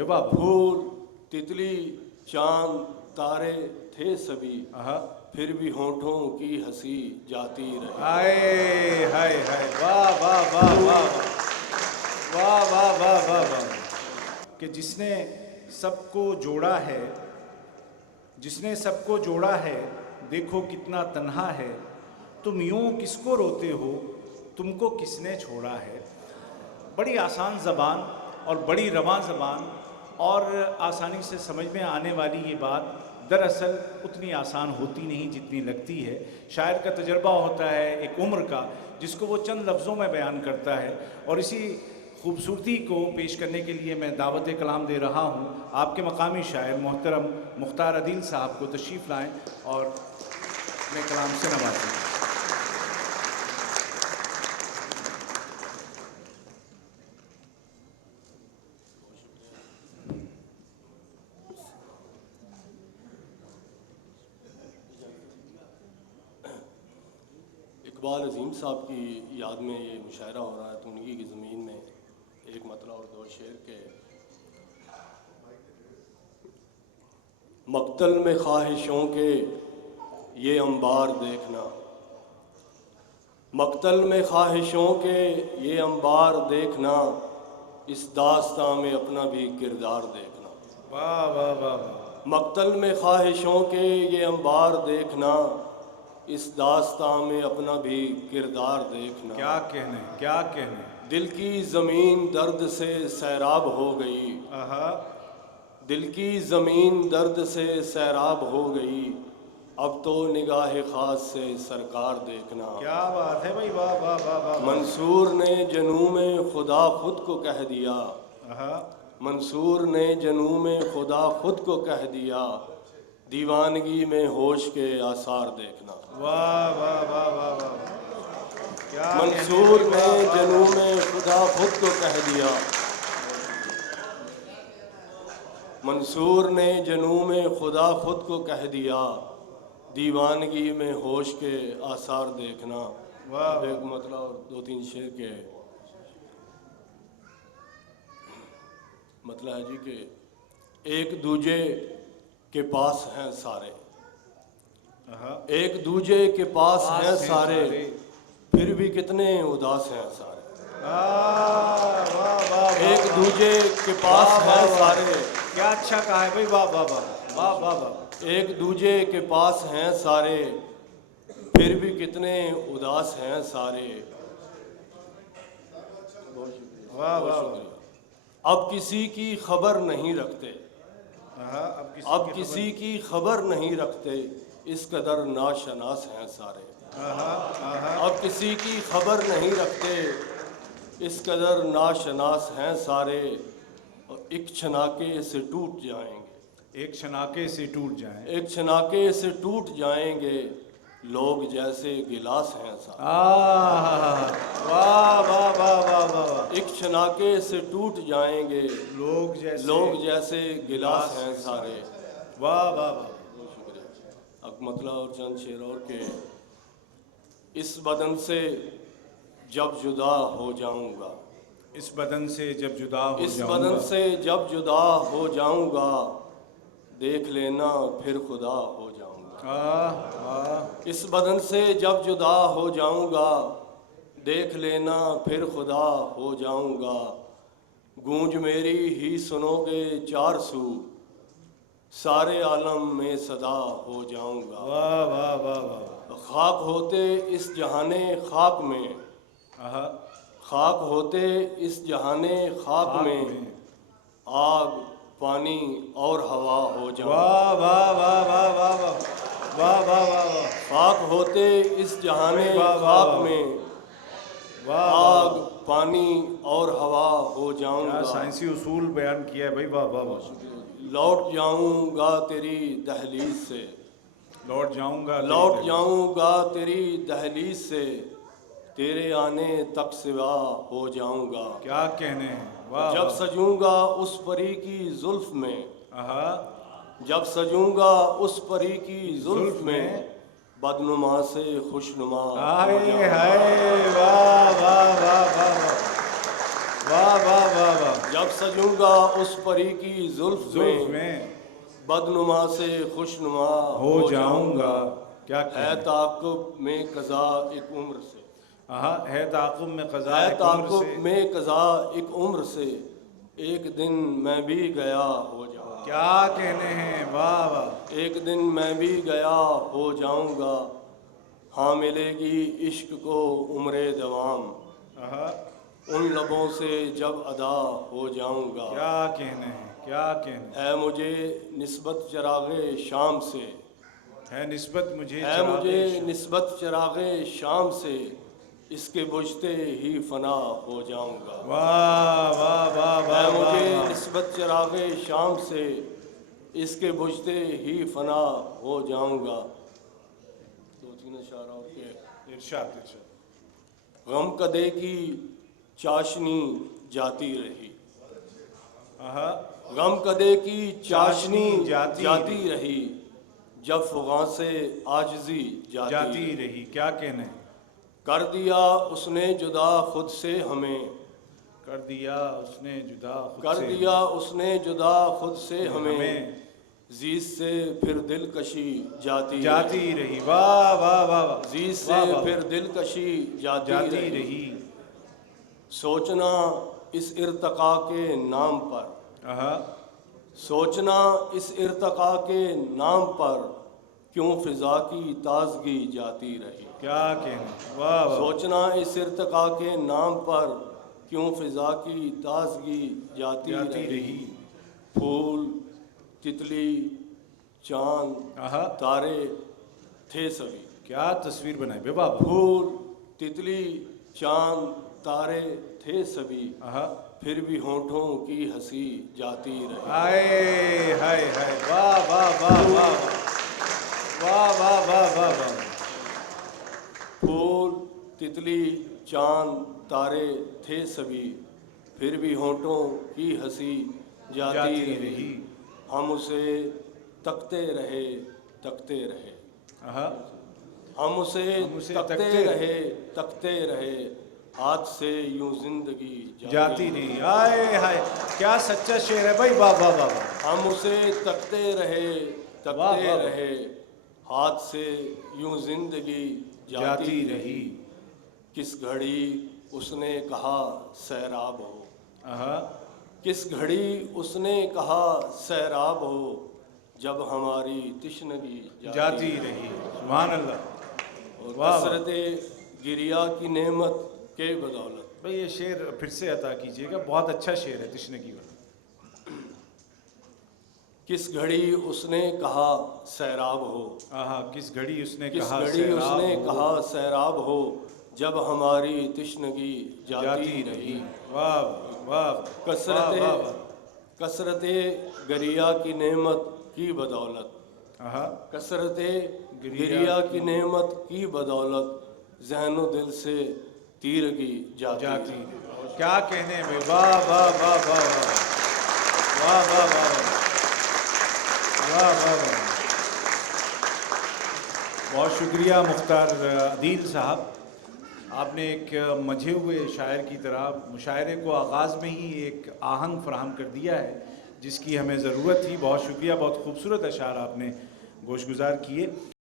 विवाह फूल तितली चांद तारे थे सभी, फिर भी होठों की हंसी जाती रही। हाय हाय हाय, वाह वाह वाह वाह वाह वाह वाह वाह वाह। कि जिसने सबको जोड़ा है, जिसने सबको जोड़ा है, देखो कितना तन्हा है, तुम यूं किसको रोते हो, तुमको किसने छोड़ा है। बड़ी आसान ज़बान और बड़ी रवां ज़बान और आसानी से समझ में आने वाली ये बात दरअसल उतनी आसान होती नहीं जितनी लगती है। शायर का तजर्बा होता है एक उम्र का, जिसको वो चंद लफ्ज़ों में बयान करता है, और इसी खूबसूरती को पेश करने के लिए मैं दावत कलाम दे रहा हूँ आपके मकामी शायर मोहतरम मुख्तार अदील साहब को। तशरीफ़ लाएँ और अपने कलाम से नवाजें। इकबाल अजीम साहब की याद में ये मुशायरा हो रहा है तुनगी की ज़मीन में। एक मतला और दो शेर के। मक्तल में ख्वाहिशों के ये अंबार देखना, मक्तल में ख्वाहिशों के ये अंबार देखना, इस दास्तां में अपना भी किरदार देखना। वाह वाह वाह वाह। मक्तल में ख्वाहिशों के ये अंबार देखना, इस दास्तां में अपना भी किरदार देखना। क्या कहने, क्या कहने। दिल की ज़मीन दर्द से सैराब हो गई, दिल की ज़मीन दर्द से सैराब हो गई, अब तो निगाह ख़ास से सरकार देखना। क्या बात है भाई, वाह वाह वाह वाह। मंसूर ने जनू में खुदा खुद को कह दिया, मंसूर ने जनू में खुदा खुद को कह दिया, दीवानगी में होश के आसार देखना। वाह वाह वाह वाह वाह। क्या मंसूर ने जनू में खुदा खुद को कह दिया, मंसूर ने जनू में खुदा खुद को कह दिया, दीवानगी में होश के आसार देखना। वाह। एक मतलब और दो तीन शेर के मतलब है जी कि एक दूजे के पास हैं सारे, एक दूजे के पास हैं सारे, फिर भी कितने उदास हैं सारे। एक दूजे के पास हैं सारे। क्या अच्छा कहा है भाई, वाह वाह वाह वाह वाह वाह। एक दूजे के पास हैं सारे, फिर भी कितने उदास हैं सारे। वाह वाह वाह। अब किसी की खबर नहीं रखते, अब किसी की खबर नहीं रखते, इस कदर नाशनास हैं सारे। अब किसी की खबर नहीं रखते, इस कदर नाशनास हैं सारे, और एक छनाके से टूट जाएंगे, एक छनाके से टूट जाएं, एक छनाके से टूट जाएंगे, लोग जैसे गिलास हैं सारे। वाह वाह वाह वाह वाह। एक छनाके से टूट जाएंगे, लोग जैसे गिलास हैं सारे। वाह वाह वाह। अब मतलब और चंद शेर और के। इस बदन से जब जुदा हो जाऊंगा, इस बदन से जब जुदा हो इस जाऊंगा, बदन से जब जुदा हो जाऊंगा, देख लेना फिर खुदा हो जाऊंगा। इस बदन से जब जुदा हो जाऊंगा, देख लेना फिर खुदा हो जाऊंगा, गूंज मेरी ही सुनोगे चार सू, सारे आलम में सदा हो जाऊंगा। वाह वाह वाह वाह। खाक होते इस जहाने खाक में, खाक होते इस जहाने खाक में, आग पानी और हवा हो जाऊं। वाह वाह वाह वाह वाह वाह वाह वाह वाह। खाक होते इस जहाने खाक में, आग पानी और हवा हो जाऊंगा। साइंसी उसूल बयान किया है भाई, वाह वाह वाह। लौट जाऊंगा तेरी दहलीज से, लौट जाऊंगा तेरी दहलीज से, तेरे आने तक सिवा हो जाऊंगा। क्या कहने हैं, वाह। जब सजूंगा उस परी की जुल्फ में, जब सजूंगा उस परी की जुल्फ में, बदनुमा से खुशनुमा। हाय हाय, वाह वाह वाह वाह واہ واہ واہ واہ جب سجوں گا اس پری کی زلف زلف میں میں بدنما سے خوشنما ہو جاؤں گا. کیا ہے کہنے تعاقب میں قضا ایک عمر سے ہے تعاقب میں قضا ہے ایک عمر سے. تعاقب میں قضا ایک عمر سے ایک دن میں بھی گیا ہو جاؤں گا کیا کہنے ہیں. واہ واہ. ایک دن میں بھی گیا ہو جاؤں گا ہاں ملے گی عشق کو عمر دوام آہا. ان لبوں سے جب ادا ہو جاؤں گا کیا کہنے ہیں. کیا کہنے اے مجھے نسبت چراغ شام سے ہے نسبت مجھے اے چراغ مجھے شام. نسبت چراغ شام سے اس کے بجھتے ہی فنا ہو جاؤں گا واہ واہ واہ اے واہ مجھے واہ. نسبت چراغ شام سے اس کے بجھتے ہی فنا ہو جاؤں گا. دو تین اشارہ اور کے ارشاد ارشاد. غم کدے کی چاشنی جاتی رہی آہا. غم کدے کی چاشنی جاتی جاتی رہی جب فغاں سے عاجزی جاتی رہی. کیا کہنے ہیں. کر دیا اس نے جدا خود سے ہمیں کر دیا اس نے جدا خود کر سے دیا اس نے جدا خود سے ہمیں ہمیں زیست سے پھر دلکشی جاتی جاتی رہی. واہ واہ واہ واہ. زیست سے واہ واہ. پھر دلکشی جاتی جاتی رہی رہی. سوچنا اس ارتقا کے نام پر آہا. سوچنا اس ارتقا کے نام پر کیوں فضا کی تازگی جاتی رہی کیا کہنے. واہ واہ. سوچنا اس ارتقا کے نام پر کیوں فضا کی تازگی جاتی رہی پھول تتلی چاند آہا. تارے تھے سبھی کیا تصویر بنائی بے بابا. پھول تتلی چاند تارے تھے سبھی آہا. پھر بھی ہونٹوں کی ہنسی جاتی رہی ہائے ہائے ہائے. واہ واہ واہ واہ واہ واہ واہ واہ واہ. پھول تتلی چاند تارے تھے سبھی پھر بھی ہونٹوں کی ہنسی جاتی رہی ہم اسے تکتے رہے آہا. ہم اسے تکتے رہے ہاتھ سے یوں زندگی جاتی نہیں. ہائے ہائے. کیا سچا شعر ہے بھائی. واہ واہ واہ واہ. ہم اسے تکتے واہ واہ. رہے ہاتھ سے یوں زندگی جاتی رہی کس گھڑی اس نے کہا سیراب ہو آہا. کس گھڑی اس نے کہا سیراب ہو جب ہماری تشنگی جاتی رہی. سبحان اللہ. اور واہ واہ. کثرت گریا کی نعمت کے بدولت بھئی یہ شعر پھر سے عطا کیجئے گا. بہت اچھا شعر ہے تشنگی والا. کس گھڑی اس نے کہا سیراب ہو آہا. کس گھڑی اس نے کس کہا گھڑی اس سیراب نے ہو کہا سیراب ہو جب ہماری تشنگی جاتی رہی واہ واہ. کثرت گریا کی نعمت کی بدولت آہا. کثرت گریا کی نعمت کی بدولت ذہن و دل سے تیرگی جاتی کیا کہنے میں. واہ واہ واہ واہ واہ واہ واہ واہ واہ واہ واہ. بہت شکریہ مختار عدیل صاحب. آپ نے ایک مجھے ہوئے شاعر کی طرح مشاعرے کو آغاز میں ہی ایک آہنگ فراہم کر دیا ہے جس کی ہمیں ضرورت تھی. بہت شکریہ. بہت خوبصورت اشعار آپ نے گوش گزار کیے.